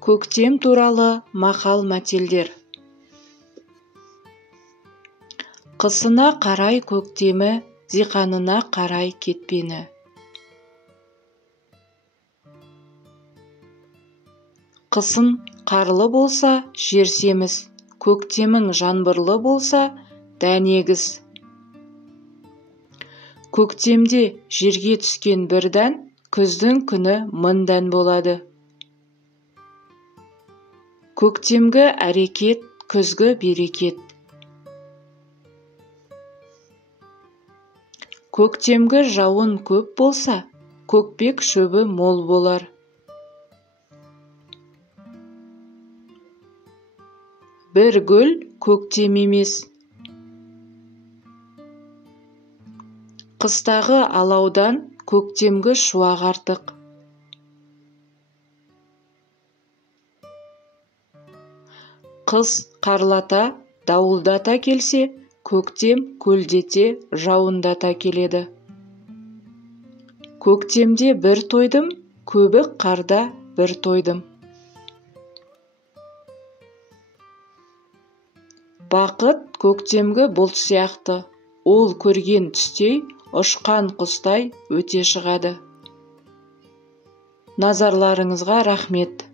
Көктем туралы мақал-мәтелдер. Қысына қарай көктемі, диқанына қарай кетпені. Қысын қарлы болса, жер семіз, көктемің жаңбырлы болса, дәнегіз. Көктемде жерге түскен бір дән, күздің күні мың дән болады. Көктемгі әрекет, күзгі берекет. Көктемгі жауын көп болса, көкпек шөбі мол болар. Бір гүл көктем емес. Қыстағы алаудан көктемгі шуақ артық. Қыс қарлата, дауылдата келсе, көктем көлдете, жауындата келеді. Көктемде бір тойдым, көбік қарда бір тойдым. Бақыт көктемгі бұлт сияқты, ол көрген түстей, ұшқан құстай өте шығады. Назарларыңызға рахмет.